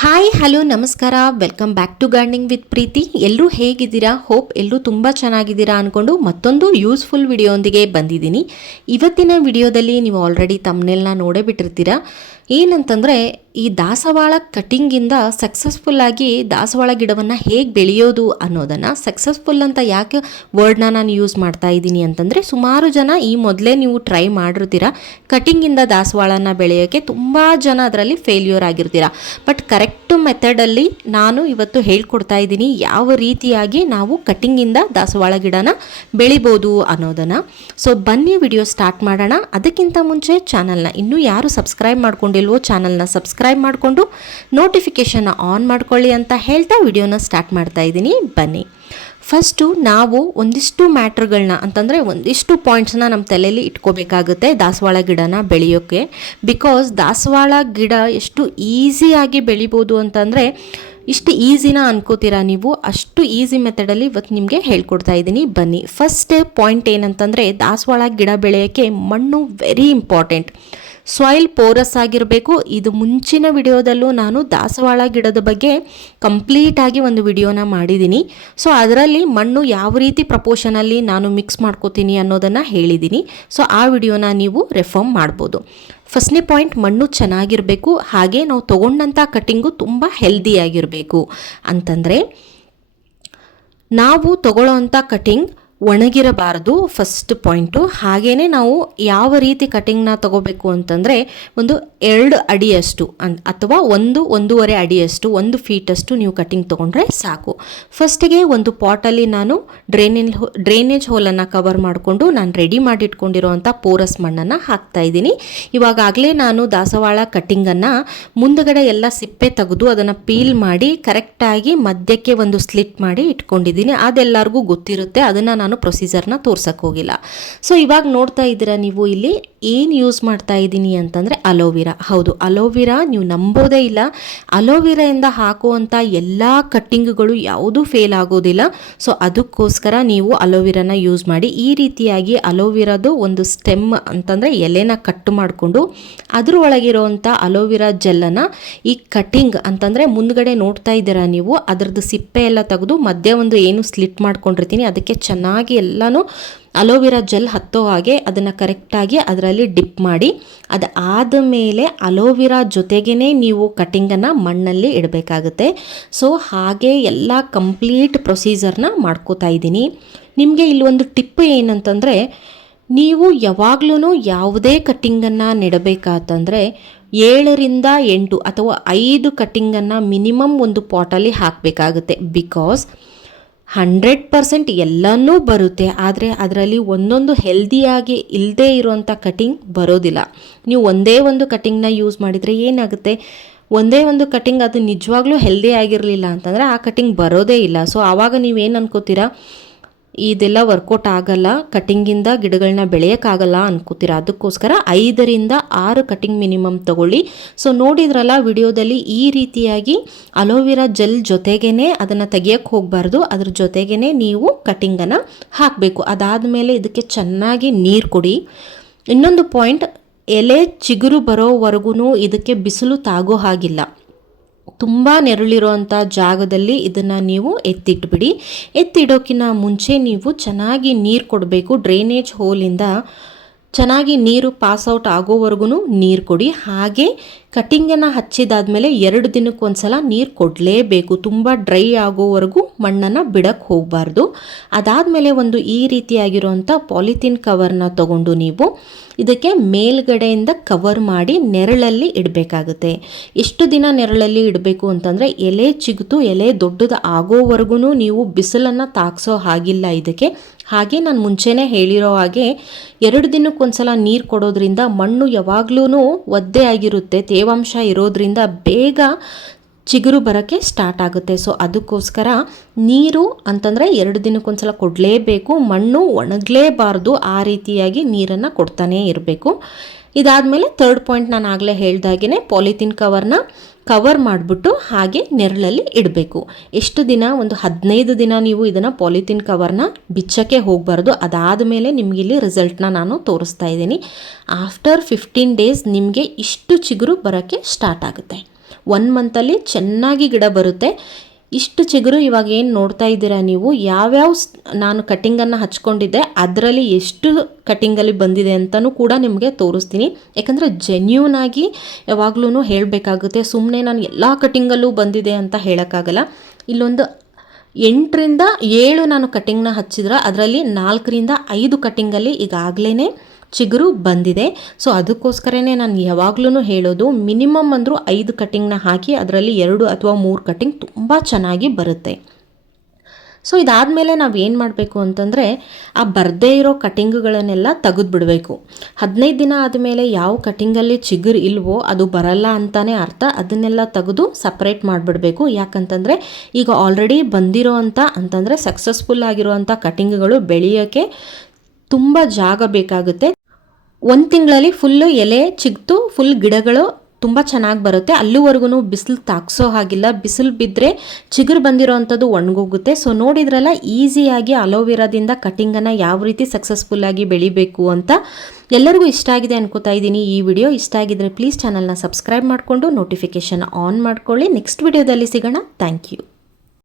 Hi hello ನಮಸ್ಕಾರ. Welcome back to gardening with Preethi ಎಲ್ಲರೂ ಹೇಗಿದ್ದೀರಾ? ಹೋಪ್ ಎಲ್ಲರೂ ತುಂಬ ಚೆನ್ನಾಗಿದ್ದೀರಾ ಅಂದ್ಕೊಂಡು ಮತ್ತೊಂದು ಯೂಸ್ಫುಲ್ ವಿಡಿಯೋಂದಿಗೆ ಬಂದಿದ್ದೀನಿ. ಇವತ್ತಿನ ವಿಡಿಯೋದಲ್ಲಿ ನೀವು ಆಲ್ರೆಡಿ ತಮ್ಮನೆಲ್ನ ನೋಡೇ ಬಿಟ್ಟಿರ್ತೀರಾ. ಏನಂತಂದರೆ ಈ ದಾಸವಾಳ ಕಟಿಂಗಿಂದ ಸಕ್ಸಸ್ಫುಲ್ಲಾಗಿ ದಾಸವಾಳ ಗಿಡವನ್ನು ಹೇಗೆ ಬೆಳೆಯೋದು ಅನ್ನೋದನ್ನು ಸಕ್ಸಸ್ಫುಲ್ ಅಂತ ಯಾಕೆ ವರ್ಡ್ನ ನಾನು ಯೂಸ್ ಮಾಡ್ತಾ ಇದ್ದೀನಿ ಅಂತಂದರೆ ಸುಮಾರು ಜನ ಈ ಮೊದಲೇ ನೀವು ಟ್ರೈ ಮಾಡಿರ್ತೀರ. ಕಟಿಂಗಿಂದ ದಾಸವಾಳನ ಬೆಳೆಯೋಕ್ಕೆ ತುಂಬ ಜನ ಅದರಲ್ಲಿ ಫೇಲ್ಯೂರ್ ಆಗಿರ್ತೀರ. ಬಟ್ ಕರೆಕ್ಟ್ ಮೆಥಡಲ್ಲಿ ನಾನು ಇವತ್ತು ಹೇಳ್ಕೊಡ್ತಾ ಇದ್ದೀನಿ ಯಾವ ರೀತಿಯಾಗಿ ನಾವು ಕಟಿಂಗಿಂದ ದಾಸವಾಳ ಗಿಡನ ಬೆಳಿಬೋದು ಅನ್ನೋದನ್ನು. ಸೊ ಬನ್ನಿ ವಿಡಿಯೋ ಸ್ಟಾರ್ಟ್ ಮಾಡೋಣ. ಅದಕ್ಕಿಂತ ಮುಂಚೆ ಚಾನಲ್ನ ಇನ್ನೂ ಯಾರು ಸಬ್ಸ್ಕ್ರೈಬ್ ಮಾಡ್ಕೊಂಡಿಲ್ವೋ ಚಾನಲ್ನ ಸಬ್ಸ್ಕ್ರೈಬ್ ಮಾಡಿಕೊಂಡು ನೋಟಿಫಿಕೇಷನ್ನ ಆನ್ ಮಾಡ್ಕೊಳ್ಳಿ ಅಂತ ಹೇಳ್ತಾ ವಿಡಿಯೋನ ಸ್ಟಾರ್ಟ್ ಮಾಡ್ತಾ ಇದ್ದೀನಿ. ಬನ್ನಿ. ಫಸ್ಟು ನಾವು ಒಂದಿಷ್ಟು ಮ್ಯಾಟ್ರ್ಗಳನ್ನ ಅಂತಂದರೆ ಒಂದಿಷ್ಟು ಪಾಯಿಂಟ್ಸ್ನ ನಮ್ಮ ತಲೆಯಲ್ಲಿ ಇಟ್ಕೋಬೇಕಾಗುತ್ತೆ ದಾಸವಾಳ ಗಿಡನ ಬೆಳೆಯೋಕ್ಕೆ ಬಿಕಾಸ್ ದಾಸವಾಳ ಗಿಡ ಎಷ್ಟು ಈಸಿಯಾಗಿ ಬೆಳಿಬೋದು ಅಂತಂದರೆ ಇಷ್ಟು ಈಸಿನ ಅನ್ಕೋತೀರಾ ನೀವು? ಅಷ್ಟು ಈಸಿ ಮೆಥಡಲ್ಲಿ ಇವತ್ತು ನಿಮಗೆ ಹೇಳ್ಕೊಡ್ತಾ ಇದ್ದೀನಿ. ಬನ್ನಿ. ಫಸ್ಟ್ ಪಾಯಿಂಟ್ ಏನಂತಂದರೆ ದಾಸವಾಳ ಗಿಡ ಬೆಳೆಯೋಕ್ಕೆ ಮಣ್ಣು ವೆರಿ ಇಂಪಾರ್ಟೆಂಟ್ ಸಾಯಿಲ್ ಪೋರಸ್ ಆಗಿರಬೇಕು. ಇದು ಮುಂಚಿನ ವಿಡಿಯೋದಲ್ಲೂ ನಾನು ದಾಸವಾಳ ಗಿಡದ ಬಗ್ಗೆ ಕಂಪ್ಲೀಟಾಗಿ ಒಂದು ವಿಡಿಯೋನ ಮಾಡಿದ್ದೀನಿ. ಸೊ ಅದರಲ್ಲಿ ಮಣ್ಣು ಯಾವ ರೀತಿ ಪ್ರಪೋಷನಲ್ಲಿ ನಾನು ಮಿಕ್ಸ್ ಮಾಡ್ಕೋತೀನಿ ಅನ್ನೋದನ್ನು ಹೇಳಿದ್ದೀನಿ. ಸೊ ಆ ವಿಡಿಯೋನ ನೀವು ರೆಫರ್ಮ್ ಮಾಡ್ಬೋದು. ಫಸ್ಟ್ನೇ ಪಾಯಿಂಟ್ ಮಣ್ಣು ಚೆನ್ನಾಗಿರಬೇಕು. ಹಾಗೆ ನಾವು ತೊಗೊಂಡಂಥ ಕಟ್ಟಿಂಗು ತುಂಬ ಹೆಲ್ದಿಯಾಗಿರಬೇಕು ಅಂತಂದರೆ, ನಾವು ತಗೊಳ್ಳೋವಂಥ ಕಟಿಂಗ್ ಒಣಗಿರಬಾರ್ದು ಫಸ್ಟ್ ಪಾಯಿಂಟು ಹಾಗೆಯೇ ನಾವು ಯಾವ ರೀತಿ ಕಟಿಂಗ್ನ ತಗೋಬೇಕು ಅಂತಂದರೆ ಒಂದು ಎರಡು ಅಡಿಯಷ್ಟು ಅನ್, ಅಥವಾ ಒಂದು ಒಂದೂವರೆ ಅಡಿಯಷ್ಟು, ಒಂದು ಫೀಟಷ್ಟು ನೀವು ಕಟಿಂಗ್ ತೊಗೊಂಡ್ರೆ ಸಾಕು. ಫಸ್ಟಿಗೆ ಒಂದು ಪಾಟಲ್ಲಿ ನಾನು ಡ್ರೈನಿನ್ ಡ್ರೈನೇಜ್ ಹೋಲನ್ನು ಕವರ್ ಮಾಡಿಕೊಂಡು ನಾನು ರೆಡಿ ಮಾಡಿಟ್ಕೊಂಡಿರೋವಂಥ ಪೋರಸ್ ಮಣ್ಣನ್ನು ಹಾಕ್ತಾ ಇದ್ದೀನಿ. ಇವಾಗಲೇ ನಾನು ದಾಸವಾಳ ಕಟಿಂಗನ್ನು ಮುಂದಗಡೆ ಎಲ್ಲ ಸಿಪ್ಪೆ ತೆಗೆದು ಅದನ್ನು ಪೀಲ್ ಮಾಡಿ ಕರೆಕ್ಟಾಗಿ ಮಧ್ಯಕ್ಕೆ ಒಂದು ಸ್ಲಿಟ್ ಮಾಡಿ ಇಟ್ಕೊಂಡಿದ್ದೀನಿ. ಅದೆಲ್ಲರಿಗೂ ಗೊತ್ತಿರುತ್ತೆ, ಅದನ್ನು ನಾನು ಪ್ರೊಸೀಜರ್ನ ತೋರ್ಸಕ್ಕೆ ಹೋಗಿಲ್ಲ. ಸೊ ಇವಾಗ ನೋಡ್ತಾ ಇದ್ದೀರಾ ನೀವು ಇಲ್ಲಿ ಏನು ಯೂಸ್ ಮಾಡ್ತಾ ಇದ್ದೀನಿ ಅಂತಂದರೆ ಅಲೋವಿರಾ. ಹೌದು, ಅಲೋವಿರಾ ನೀವು ನಂಬೋದೇ ಇಲ್ಲ. ಅಲೋವಿರಾಯಿಂದ ಹಾಕುವಂಥ ಎಲ್ಲ ಕಟ್ಟಿಂಗ್ಗಳು ಯಾವುದೂ ಫೇಲ್ ಆಗೋದಿಲ್ಲ. ಸೊ ಅದಕ್ಕೋಸ್ಕರ ನೀವು ಅಲೋವಿರಾನ ಯೂಸ್ ಮಾಡಿ, ಈ ರೀತಿಯಾಗಿ ಅಲೋವಿರಾದು ಒಂದು ಸ್ಟೆಮ್ ಅಂತಂದರೆ ಎಲೆನ ಕಟ್ ಮಾಡಿಕೊಂಡು ಅದರೊಳಗಿರೋವಂಥ ಅಲೋವಿರಾ ಜೆಲ್ಲನ್ನು ಈ ಕಟ್ಟಿಂಗ್ ಅಂತಂದರೆ ಮುಂದ್ಗಡೆ ನೋಡ್ತಾ ಇದ್ದೀರಾ ನೀವು, ಅದರದ್ದು ಸಿಪ್ಪೆ ಎಲ್ಲ ತೆಗೆದು ಮಧ್ಯೆ ಒಂದು ಏನು ಸ್ಲಿಟ್ ಮಾಡ್ಕೊಂಡಿರ್ತೀನಿ, ಅದಕ್ಕೆ ಚೆನ್ನಾಗಿ ಎಲ್ಲನೂ ಅಲೋವೆರಾ ಜೆಲ್ ಹತ್ತೋ ಹಾಗೆ ಅದನ್ನು ಕರೆಕ್ಟಾಗಿ ಅದರಲ್ಲಿ ಡಿಪ್ ಮಾಡಿ ಅದು ಆದಮೇಲೆ ಅಲೋವೆರಾ ಜೊತೆಗೇ ನೀವು ಕಟ್ಟಿಂಗನ್ನು ಮಣ್ಣಲ್ಲಿ ಇಡಬೇಕಾಗುತ್ತೆ. ಸೊ ಹಾಗೆ ಎಲ್ಲ ಕಂಪ್ಲೀಟ್ ಪ್ರೊಸೀಜರ್ನ ಮಾಡ್ಕೋತಾ ಇದ್ದೀನಿ. ನಿಮಗೆ ಇಲ್ಲಿ ಒಂದು ಟಿಪ್ ಏನಂತಂದರೆ, ನೀವು ಯಾವಾಗ್ಲೂ ಯಾವುದೇ ಕಟ್ಟಿಂಗನ್ನು ನೆಡಬೇಕಾತಂದರೆ, ಏಳರಿಂದ ಎಂಟು ಅಥವಾ ಐದು ಕಟ್ಟಿಂಗನ್ನು ಮಿನಿಮಮ್ ಒಂದು ಪಾಟಲ್ಲಿ ಹಾಕಬೇಕಾಗುತ್ತೆ. ಬಿಕಾಸ್ ಹಂಡ್ರೆಡ್ ಪರ್ಸೆಂಟ್ ಎಲ್ಲನೂ ಬರುತ್ತೆ, ಆದರೆ ಅದರಲ್ಲಿ ಒಂದೊಂದು ಹೆಲ್ದಿಯಾಗಿ ಇಲ್ಲದೇ ಇರುವಂಥ ಕಟಿಂಗ್ ಬರೋದಿಲ್ಲ. ನೀವು ಒಂದೇ ಒಂದು ಕಟಿಂಗ್ನ ಯೂಸ್ ಮಾಡಿದರೆ ಏನಾಗುತ್ತೆ? ಒಂದೇ ಒಂದು ಕಟಿಂಗ್ ಅದು ನಿಜವಾಗ್ಲೂ ಹೆಲ್ದಿ ಆಗಿರಲಿಲ್ಲ ಅಂತಂದರೆ ಆ ಕಟಿಂಗ್ ಬರೋದೇ ಇಲ್ಲ. ಸೊ ಆವಾಗ ನೀವೇನು ಅನ್ಕೋತೀರಾ? ಇದೆಲ್ಲ ವರ್ಕೌಟ್ ಆಗಲ್ಲ ಕಟಿಂಗಿಂದ ಗಿಡಗಳನ್ನ ಬೆಳೆಯೋಕ್ಕಾಗಲ್ಲ ಅನ್ಕೋತೀರ. ಅದಕ್ಕೋಸ್ಕರ ಐದರಿಂದ ಆರು ಕಟಿಂಗ್ ಮಿನಿಮಮ್ ತಗೊಳ್ಳಿ. ಸೊ ನೋಡಿದ್ರಲ್ಲ ವಿಡಿಯೋದಲ್ಲಿ ಈ ರೀತಿಯಾಗಿ ಅಲೋವೆರಾ ಜೆಲ್ ಜೊತೆಗೇ ಅದನ್ನು ತೆಗಿಯೋಕ್ಕೆ ಹೋಗಬಾರ್ದು. ಅದ್ರ ಜೊತೆಗೇ ನೀವು ಕಟಿಂಗನ್ನು ಹಾಕಬೇಕು. ಅದಾದಮೇಲೆ ಇದಕ್ಕೆ ಚೆನ್ನಾಗಿ ನೀರು ಕೊಡಿ. ಇನ್ನೊಂದು ಪಾಯಿಂಟ್ ಎಲೆ ಚಿಗುರು ಬರೋವರೆಗೂ ಇದಕ್ಕೆ ಬಿಸಿಲು ತಾಗೋ ಹಾಗಿಲ್ಲ. ತುಂಬ ನೆರಳಿರುವಂಥ ಜಾಗದಲ್ಲಿ ಇದನ್ನು ನೀವು ಎತ್ತಿಟ್ಬಿಡಿ. ಎತ್ತಿಡೋಕ್ಕಿಂತ ಮುಂಚೆ ನೀವು ಚೆನ್ನಾಗಿ ನೀರು ಕೊಡಬೇಕು. ಡ್ರೈನೇಜ್ ಹೋಲಿಂದ ಚೆನ್ನಾಗಿ ನೀರು ಪಾಸ್ ಔಟ್ ಆಗೋವರೆಗೂ ನೀರು ಕೊಡಿ. ಹಾಗೆ ಕಟ್ಟಿಂಗನ್ನು ಹಚ್ಚಿದಾದ್ಮೇಲೆ ಎರಡು ದಿನಕ್ಕೊಂದ್ಸಲ ನೀರು ಕೊಡಲೇಬೇಕು. ತುಂಬ ಡ್ರೈ ಆಗೋವರೆಗೂ ಮಣ್ಣನ್ನು ಬಿಡಕ್ಕೆ ಹೋಗಬಾರ್ದು. ಅದಾದಮೇಲೆ ಒಂದು ಈ ರೀತಿಯಾಗಿರುವಂಥ ಪಾಲಿಥೀನ್ ಕವರ್ನ ತಗೊಂಡು ನೀವು ಇದಕ್ಕೆ ಮೇಲ್ಗಡೆಯಿಂದ ಕವರ್ ಮಾಡಿ ನೆರಳಲ್ಲಿ ಇಡಬೇಕಾಗುತ್ತೆ. ಎಷ್ಟು ದಿನ ನೆರಳಲ್ಲಿ ಇಡಬೇಕು ಅಂತಂದರೆ ಎಲೆ ಚಿಗುತು, ಎಲೆ ದೊಡ್ಡದು ಆಗೋವರೆಗೂ ನೀವು ಬಿಸಿಲನ್ನು ತಾಕ್ಸೋ ಹಾಗಿಲ್ಲ ಇದಕ್ಕೆ. ಹಾಗೆ ನಾನು ಮುಂಚೆನೇ ಹೇಳಿರೋ ಹಾಗೆ ಎರಡು ದಿನಕ್ಕೊಂದ್ಸಲ ನೀರು ಕೊಡೋದ್ರಿಂದ ಮಣ್ಣು ಯಾವಾಗ್ಲೂ ಒದ್ದೆ ಆಗಿರುತ್ತೆ, ತೇವಾಂಶ ಇರೋದ್ರಿಂದ ಬೇಗ ಚಿಗುರು ಬರೋಕ್ಕೆ ಸ್ಟಾರ್ಟ್ ಆಗುತ್ತೆ. ಸೊ ಅದಕ್ಕೋಸ್ಕರ ನೀರು ಅಂತಂದರೆ ಎರಡು ದಿನಕ್ಕೊಂದ್ಸಲ ಕೊಡಲೇಬೇಕು, ಮಣ್ಣು ಒಣಗಲೇಬಾರ್ದು, ಆ ರೀತಿಯಾಗಿ ನೀರನ್ನು ಕೊಡ್ತಾನೇ ಇರಬೇಕು. ಇದಾದಮೇಲೆ ಥರ್ಡ್ ಪಾಯಿಂಟ್ ನಾನು ಆಗಲೇ ಹೇಳ್ದಾಗೆ ಪಾಲಿಥಿನ್ ಕವರ್ನ ಕವರ್ ಮಾಡಿಬಿಟ್ಟು ಹಾಗೆ ನೆರಳಲ್ಲಿ ಇಡಬೇಕು. ಎಷ್ಟು ದಿನ? ಒಂದು ಹದಿನೈದು ದಿನ ನೀವು ಇದನ್ನು ಪಾಲಿಥಿನ್ ಕವರ್ನ ಬಿಚ್ಚಕ್ಕೆ ಹೋಗಬಾರ್ದು. ಅದಾದಮೇಲೆ ನಿಮಗೆ ಇಲ್ಲಿ ರಿಸಲ್ಟ್ನ ನಾನು ತೋರಿಸ್ತಾ ಇದ್ದೀನಿ. ಆಫ್ಟರ್ ಫಿಫ್ಟೀನ್ ಡೇಸ್ ನಿಮಗೆ ಇಷ್ಟು ಚಿಗುರು ಬರೋಕ್ಕೆ ಸ್ಟಾರ್ಟ್ ಆಗುತ್ತೆ. ಒನ್ ಮಂತಲ್ಲಿ ಚೆನ್ನಾಗಿ ಗಿಡ ಬರುತ್ತೆ. ಇಷ್ಟು ಚಿಗುರು ಇವಾಗ ಏನು ನೋಡ್ತಾ ಇದ್ದೀರಾ ನೀವು? ಯಾವ್ಯಾವ ನಾನು ಕಟ್ಟಿಂಗನ್ನು ಹಚ್ಕೊಂಡಿದ್ದೆ, ಅದರಲ್ಲಿ ಎಷ್ಟು ಕಟ್ಟಿಂಗಲ್ಲಿ ಬಂದಿದೆ ಅಂತಲೂ ಕೂಡ ನಿಮಗೆ ತೋರಿಸ್ತೀನಿ. ಯಾಕಂದರೆ ಜೆನ್ಯೂನ್ ಆಗಿ ಯಾವಾಗ್ಲೂ ಹೇಳಬೇಕಾಗುತ್ತೆ ಸುಮ್ಮನೆ ನಾನು ಎಲ್ಲ ಕಟ್ಟಿಂಗಲ್ಲೂ ಬಂದಿದೆ ಅಂತ ಹೇಳೋಕ್ಕಾಗಲ್ಲ. ಇಲ್ಲೊಂದು ಎಂಟರಿಂದ ಏಳು ನಾನು ಕಟ್ಟಿಂಗ್ನ ಹಚ್ಚಿದ್ರೆ, ಅದರಲ್ಲಿ ನಾಲ್ಕರಿಂದ ಐದು ಕಟ್ಟಿಂಗಲ್ಲಿ ಈಗಾಗಲೇ ಚಿಗುರು ಬಂದಿದೆ. ಸೊ ಅದಕ್ಕೋಸ್ಕರನೇ ನಾನು ಯಾವಾಗ್ಲೂ ಹೇಳೋದು, ಮಿನಿಮಮ್ ಅಂದರೂ ಐದು ಕಟ್ಟಿಂಗ್ನ ಹಾಕಿ ಅದರಲ್ಲಿ ಎರಡು ಅಥವಾ ಮೂರು ಕಟ್ಟಿಂಗ್ ತುಂಬ ಚೆನ್ನಾಗಿ ಬರುತ್ತೆ. ಸೊ ಇದಾದಮೇಲೆ ನಾವು ಏನು ಮಾಡಬೇಕು ಅಂತಂದರೆ, ಆ ಬರದೇ ಇರೋ ಕಟಿಂಗ್ಗಳನ್ನೆಲ್ಲ ತೆಗೆದುಬಿಡಬೇಕು ಹದಿನೈದು ದಿನ ಆದಮೇಲೆ ಯಾವ ಕಟಿಂಗಲ್ಲಿ ಚಿಗುರು ಇಲ್ವೋ ಅದು ಬರಲ್ಲ ಅಂತಲೇ ಅರ್ಥ. ಅದನ್ನೆಲ್ಲ ತೆಗೆದು ಸಪ್ರೇಟ್ ಮಾಡಿಬಿಡಬೇಕು. ಯಾಕಂತಂದರೆ, ಈಗ ಆಲ್ರೆಡಿ ಬಂದಿರೋ ಅಂಥ ಅಂತಂದರೆ ಸಕ್ಸಸ್ಫುಲ್ ಆಗಿರುವಂಥ ಕಟಿಂಗ್ಗಳು ಬೆಳೆಯೋಕ್ಕೆ ತುಂಬ ಜಾಗ ಬೇಕಾಗುತ್ತೆ. ಒಂದು ತಿಂಗಳಲ್ಲಿ ಫುಲ್ಲು ಎಲೆ ಚಿಗ್ತು ಫುಲ್ ಗಿಡಗಳು ತುಂಬ ಚೆನ್ನಾಗಿ ಬರುತ್ತೆ. ಅಲ್ಲಿವರೆಗೂ ಬಿಸಿಲು ತಾಕ್ಸೋ ಹಾಗಿಲ್ಲ. ಬಿಸಿಲು ಬಿದ್ದರೆ ಚಿಗುರು ಬಂದಿರೋ ಅಂಥದ್ದು ಒಣಗೋಗುತ್ತೆ. ಸೊ ನೋಡಿದ್ರಲ್ಲ, ಈಸಿಯಾಗಿ ಅಲೋವೆರಾದಿಂದ ಕಟಿಂಗನ್ನು ಯಾವ ರೀತಿ ಸಕ್ಸಸ್ಫುಲ್ಲಾಗಿ ಬೆಳಿಬೇಕು ಅಂತ ಎಲ್ಲರಿಗೂ ಇಷ್ಟ ಆಗಿದೆ ಅನ್ಕೋತಾ ಇದ್ದೀನಿ ಈ ವಿಡಿಯೋ. ಇಷ್ಟ ಆಗಿದ್ರೆ ಪ್ಲೀಸ್ ಚಾನಲ್ನ ಸಬ್ಸ್ಕ್ರೈಬ್ ಮಾಡಿಕೊಂಡು ನೋಟಿಫಿಕೇಷನ್ ಆನ್ ಮಾಡ್ಕೊಳ್ಳಿ. ನೆಕ್ಸ್ಟ್ ವಿಡಿಯೋದಲ್ಲಿ ಸಿಗೋಣ. Thank you